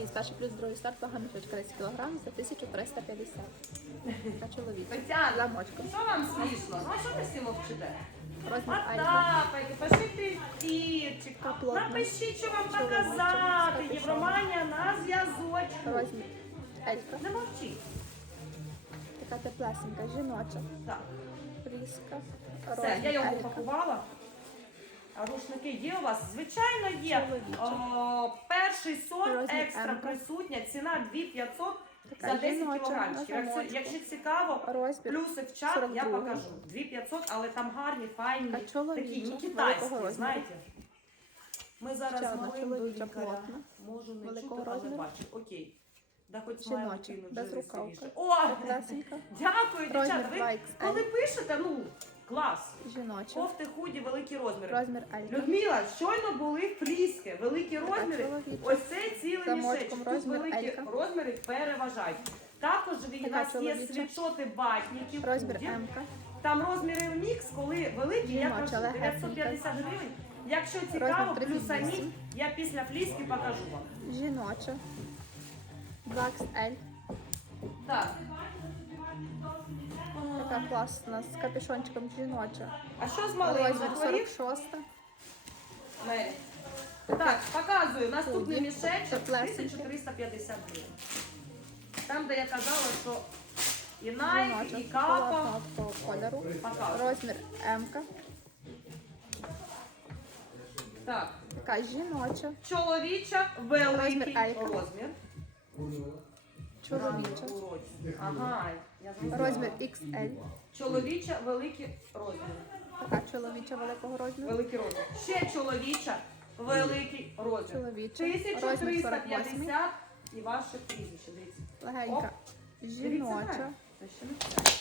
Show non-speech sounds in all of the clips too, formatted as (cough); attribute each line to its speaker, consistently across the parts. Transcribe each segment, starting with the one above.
Speaker 1: фліс, перший плюс другий старт, вага мішечка 10 кг за 1350. Така чоловіча.
Speaker 2: Тетяна,
Speaker 1: Замочком.
Speaker 2: що вам смішно? Ну а що ви всі мовчите?
Speaker 1: Розмір.
Speaker 2: Потапайте, пишіть.
Speaker 1: Каплотна.
Speaker 2: Напишіть, що вам показати.
Speaker 1: Капюшон.
Speaker 2: Євроманія на зв'язочку.
Speaker 1: Розмір Елька.
Speaker 2: Не мовчіть.
Speaker 1: Така теплесенька, жіноча.
Speaker 2: Так,
Speaker 1: Фліска.
Speaker 2: все, я
Speaker 1: Розмір
Speaker 2: його
Speaker 1: Елька.
Speaker 2: упакувала. А рушники є у вас? Звичайно, є. О, перший сорт екстра присутня, ціна 2500
Speaker 1: Така
Speaker 2: за 10
Speaker 1: жіноча,
Speaker 2: кілограмчиків. Якщо, якщо цікаво, плюси в чат
Speaker 1: 42.
Speaker 2: я покажу. 2500, але там гарні, файні, такі, не китайські, знаєте. Ми зараз малим до лікаря. Можу не чути, але бачу. Окей. Да хоч
Speaker 1: Жіноча,
Speaker 2: дитину вже веселіше. О! (laughs) Дякую, дівчата. Ви коли пишете, ну, клас.
Speaker 1: Жіноча.
Speaker 2: Кофти худі, великі розміри.
Speaker 1: Розмір Елька.
Speaker 2: Людмила, щойно були фліски, великі розміри.
Speaker 1: чоловіча.
Speaker 2: Ось це цілий
Speaker 1: Замочком
Speaker 2: мішечок. Тут
Speaker 1: розмір
Speaker 2: великі
Speaker 1: Елька.
Speaker 2: розміри переважають. Також
Speaker 1: Така
Speaker 2: нас є
Speaker 1: чоловіча.
Speaker 2: світшоти батників.
Speaker 1: Розмір
Speaker 2: худі.
Speaker 1: М.
Speaker 2: Там розміри в мікс, коли великі, я
Speaker 1: Жіноча,
Speaker 2: кажу,
Speaker 1: легесенька.
Speaker 2: 950 гривень. Якщо
Speaker 1: Розмір
Speaker 2: цікаво,
Speaker 1: 38.
Speaker 2: плюсані, я після фліски покажу вам.
Speaker 1: Жіноча. 2XL.
Speaker 2: Так.
Speaker 1: Така класна з капюшончиком жіноча.
Speaker 2: А що з малим
Speaker 1: Розмір
Speaker 2: захворів?
Speaker 1: 46.
Speaker 2: Мері? Так, показую. Наступний
Speaker 1: Худі.
Speaker 2: мішечок
Speaker 1: Теплесенький.
Speaker 2: 1350 гривень. Там, де я казала, що і Nike,
Speaker 1: Жіноча.
Speaker 2: і капа.
Speaker 1: Шоколадного кольору.
Speaker 2: Показую.
Speaker 1: Розмір М.
Speaker 2: Так.
Speaker 1: Така жіноча.
Speaker 2: Чоловіча великий
Speaker 1: Розмір Елька.
Speaker 2: розмір.
Speaker 1: Чоловіча.
Speaker 2: Ага, я.
Speaker 1: Розмір XL.
Speaker 2: Чоловіча великі розміри.
Speaker 1: Така чоловіча великого розміру.
Speaker 2: Великий розмір. Ще чоловіча великий розмір.
Speaker 1: Чоловіча. Розмір
Speaker 2: 1350 і ваше прізвище. Дивіться.
Speaker 1: Легенька. Жіноча.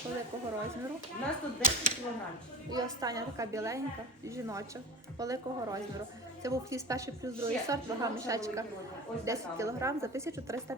Speaker 1: Великого розміру.
Speaker 2: У нас тут 10 кілограмчиків.
Speaker 1: І остання така біленька, жіноча, великого розміру. Це був фліс перший плюс другий сорт, вага мішечка
Speaker 2: великий розмір. Ось
Speaker 1: 10
Speaker 2: така.
Speaker 1: кг за 1350